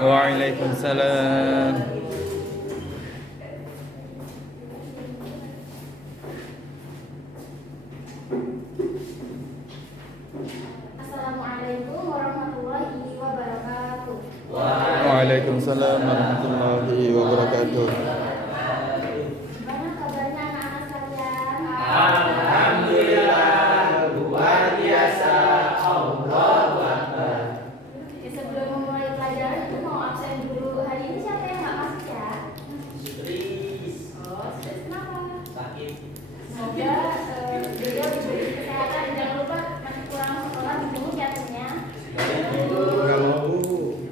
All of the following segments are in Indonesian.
Waalaikumsalam. Assalamualaikum warahmatullahi wabarakatuh. Waalaikumsalam warahmatullahi wabarakatuh. Gimana kabarnya anak-anak sekalian? Alhamdulillah, luar biasa. Allahu Akbar. Sebelum memulai pelajaran itu mau absen dulu. Hari ini siapa yang nggak masuk ya? Sutris. Oh, sudah kenapa? Sakit. Semoga beliau diberi kesehatan. Jangan lupa masih kurang sekolah dijenguk ya punya.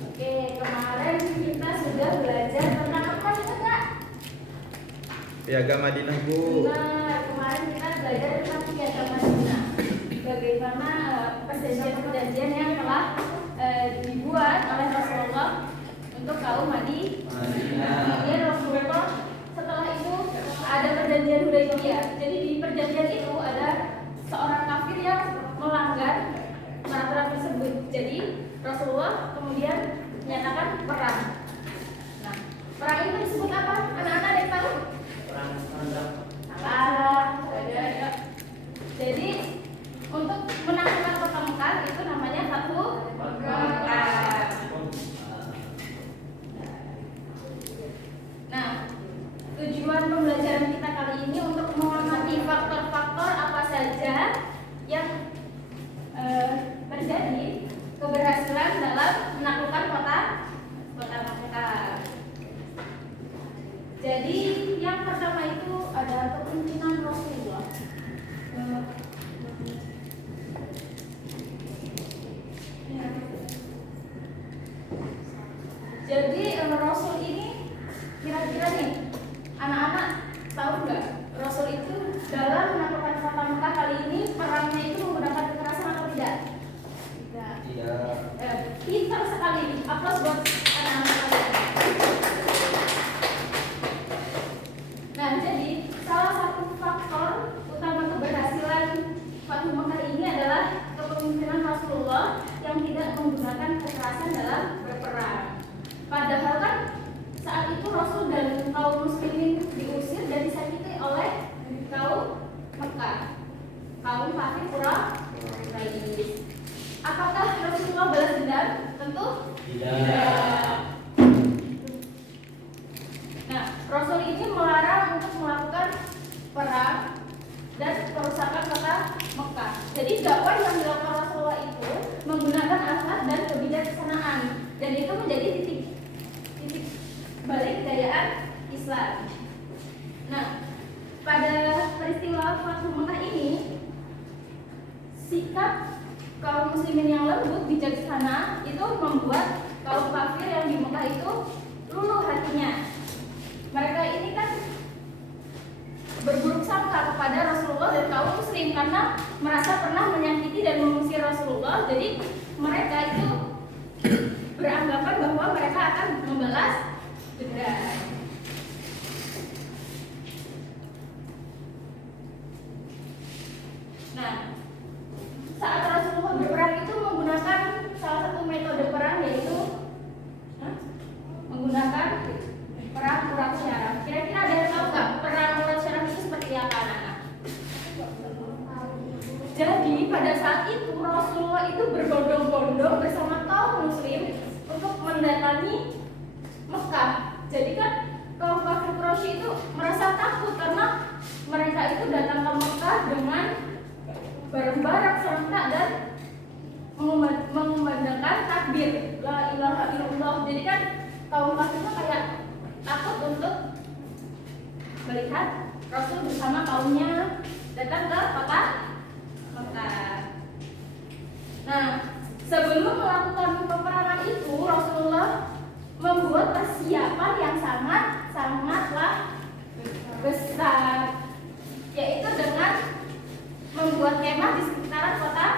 Oke, kemarin kita sudah belajar tentang apa juga Kak? Piagam Madinah, Bu. Nah, kemarin kita belajar tentang piagam Madinah. Bagaimana perjanjian-perjanjian yang telah dibuat oleh Rasulullah untuk kaum Madinah. Kemudian Rasulullah setelah itu ada perjanjian Hudaybiyah. Jadi di perjanjian itu ada seorang kafir yang melanggar peraturan tersebut. Jadi Rasulullah kemudian menyatakan perang. Nah, perang itu disebut apa? Anak-anak ada yang tahu? Perang Khandaq. Salah. Ada. Jadi untuk menaklukkan kota Mekah itu namanya Fathu Mekah. Nah, tujuan pembelajaran kita kali ini untuk mengamati faktor-faktor apa saja yang terjadi keberhasilan dalam menaklukkan kota Mekah. Jadi yang pertama itu ada kepemimpinan Rasulullah. Jadi Rasul ini kira-kira nih anak-anak tahu nggak Rasul itu dalam menaklukkan kota Mekah kali ini perangnya itu menggunakan kekerasan atau tidak? Tidak. Pintar sekali. Aplaus buat anak-anak kalian. Nah, jadi salah satu faktor utama keberhasilan Fathu Mekah ini adalah kepemimpinan Rasulullah yang tidak menggunakan kekerasan dalam berperang. Padahal kan saat itu Rasul dan kaum muslimin diusir dan disakiti oleh kaum Mekah, kaum kafir Quraisy. Apakah Rasulullah balas dendam? Tentu Tidak. Nah, Rasul ini melarang untuk melakukan perang dan perusakan kota Mekah. Jadi dakwah yang dilakukan Rasulullah itu menggunakan akhlak dan kebijaksanaan, dan itu menjadi titik balik kejayaan Islam. Nah, pada peristiwa Fathu Mekah ini, sikap kaum muslimin yang lembut bijaksana itu membuat kaum kafir yang di Mekah itu luluh hatinya. Mereka ini kan berburuk sangka kepada Rasulullah dan kaum muslim karena merasa pernah menyakiti dan mengusir Rasulullah. Jadi mereka itu beranggapan bahwa mereka akan membalas dendam. Nah, saat Rasulullah berperang itu menggunakan salah satu metode perang, yaitu menggunakan perang urat syaraf. Kira-kira ada yang tahu nggak perang urat syaraf itu seperti apa, anak-anak? Jadi pada saat itu Rasulullah itu berbondong-bondong bersama kaum muslim untuk mendatangi Mekah. Jadi kan kaum kafir Quraisy itu merasa takut karena mereka itu datang ke Mekah dengan bareng-bareng serentak dan mengumandangkan takbir la ilaha illallah. Jadi kan kaum kafir itu kayak takut untuk melihat Rasul bersama kaumnya datang ke kota Mekah. Nah, sebelum melakukan peperangan itu Rasulullah membuat persiapan yang sangatlah besar, yaitu dengan membuat kemah di sekitaran kota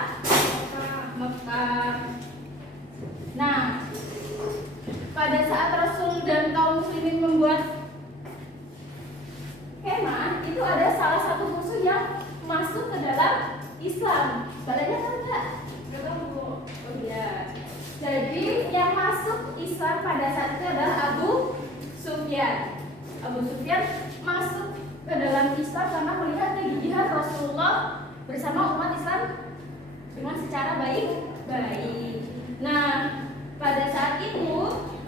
Mekah. Nah, pada saat Rasul dan kaum muslimin membuat kemah, itu ada salah satu musuh yang masuk ke dalam Islam. Balanya kan enggak? Oh iya. Jadi yang masuk Islam Islam pada saat itu adalah Abu Sufyan. Abu Sufyan masuk ke dalam Islam karena melihat kegigihan Rasulullah bersama umat Islam dengan secara baik-baik. Nah, pada saat itu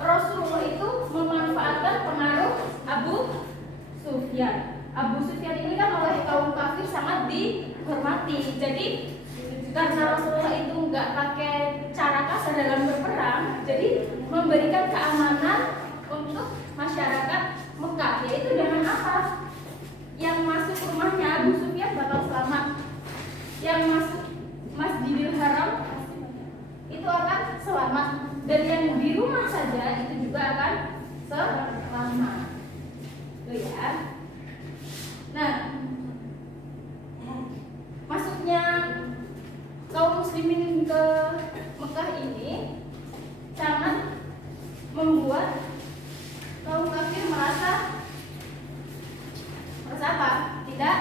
Rasulullah itu memanfaatkan pengaruh Abu Sufyan. Abu Sufyan ini kan oleh kaum kafir sangat dihormati. Jadi karena Rasulullah itu nggak pakai cara kasar dalam berperang, jadi memberikan keamanan untuk masyarakat Mekah, yaitu dengan apa? Yang masuk rumahnya Abu Sufyan bakal selamat, yang masuk Masjidil Haram itu akan selamat, dan yang di rumah saja itu juga akan selamat. Tuh ya. Nah, masuknya kaum muslimin ke Mekah ini sangat membuat kaum kafir merasa apa? Tidak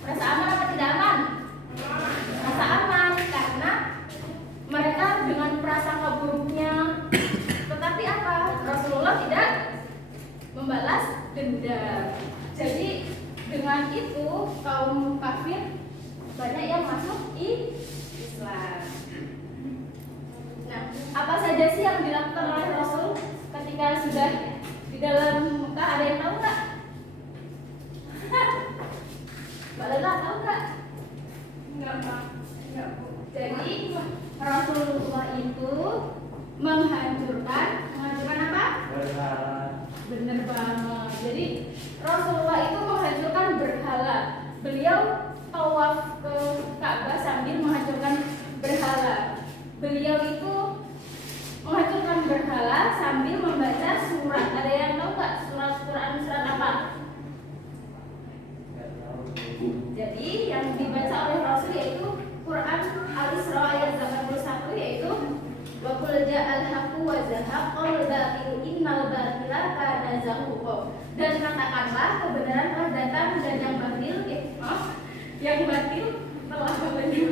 merasa aman apa tidak aman? Merasa aman karena mereka dengan prasangka buruknya, tetapi apa? Rasulullah tidak membalas dendam. Jadi dengan itu kaum kafir banyak yang masuk Islam. Nah, apa saja sih yang dilakukan oleh Rasul ketika sudah di dalam Mekah? Ada yang tahu nggak? Mbak Lela tahu nggak? Enggak, Pak. Enggak, Bu. Jadi Rasulullah itu menghancurkan apa? Berhala. Bener banget. Jadi Rasulullah itu menghancurkan berhala. Beliau tawaf ke Ka'bah sambil menghancurkan berhala. Beliau itu menghancurkan berhala sambil membaca surat. Ada yang tahu nggak surat Quran surat apa? Jadi yang dibaca oleh Rasul yaitu Quran Al-Isra ayat 81, yaitu wa qul ja'al haqqu wa zahaqal batil innal batila kana zahuqa. Dan katakanlah kebenaran telah datang dan yang batil telah berlalu.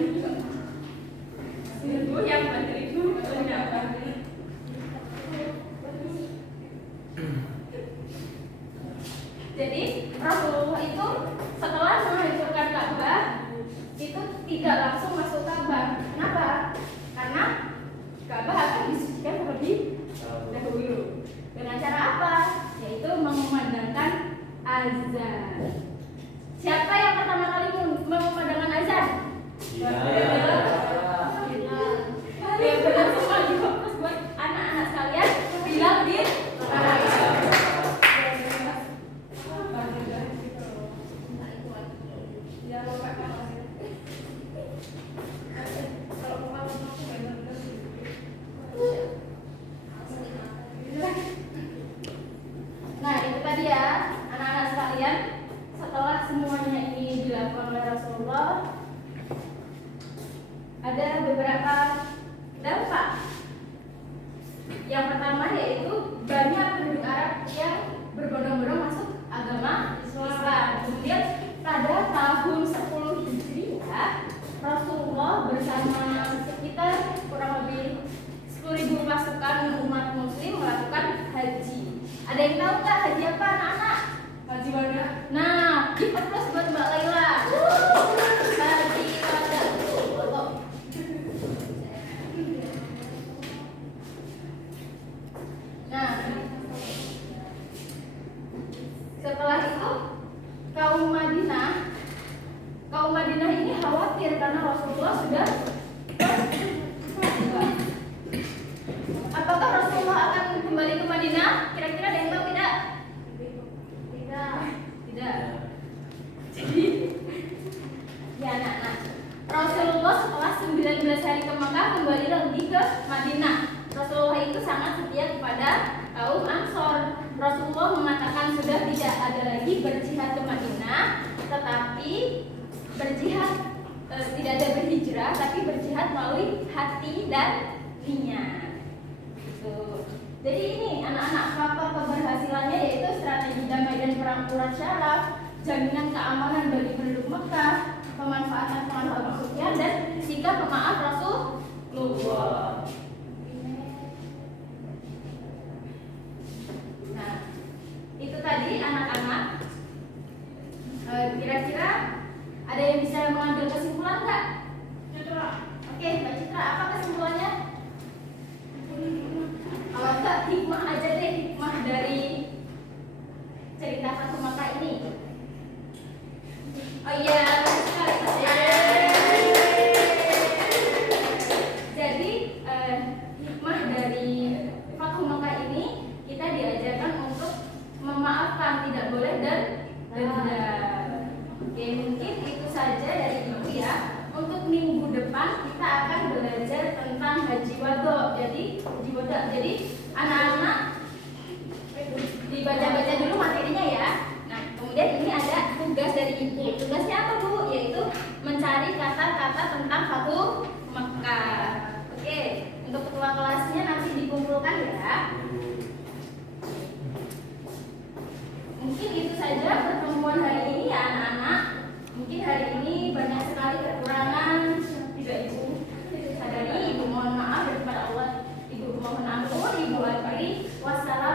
Sungguh yang batil itu ternyata. Jadi Rasulullah itu setelah menghancurkan Ka'bah itu tidak langsung masuk Ka'bah. Kenapa? Karena Ka'bah akan disucikan terlebih dahulu. Dengan cara apa? Yaitu mengumandangkan azan. Siapa yang pertama kali mengumandangkan azan? Ya benar semua difokus buat anak-anak sekalian. Bilang di Nah, itu tadi ya, anak-anak sekalian. Setelah semuanya ini dilakukan oleh Rasulullah, ada beberapa dampak. Yang pertama yaitu banyak penduduk Arab yang berbondong-bondong masuk agama Islam. Kemudian pada tahun 10 Hijriah, Rasulullah bersama sekitar kurang lebih 10.000 pasukan umat muslim melakukan haji. Ada yang tahu nggak haji apa, anak-anak? Haji wada. Nah, give applause buat Mbak Laila. Haji wada. Nah, setelah itu kaum Madinah ini khawatir karena Rasulullah sudah apakah Rasulullah akan kembali ke Madinah? Kira-kira ada yang tahu tidak? Tidak. Jadi, ya anak-anak, Rasulullah setelah 19 hari ke Mekah kembali lagi ke Madinah. Rasulullah itu sangat setia kepada kaum Ansor. Rasulullah mengatakan sudah tidak ada lagi berjihad ke Madinah, tetapi berjihad tidak ada berhijrah, tapi berjihad melalui hati dan niat. Jadi ini anak-anak faktor keberhasilannya yaitu strategi damai dan perangkulan syaraf, jaminan keamanan bagi penduduk Mekah, pemanfaatan pengaruh Abu Sufyan, dan sikap pemaaf Rasulullah. negeri. Wassalamualaikum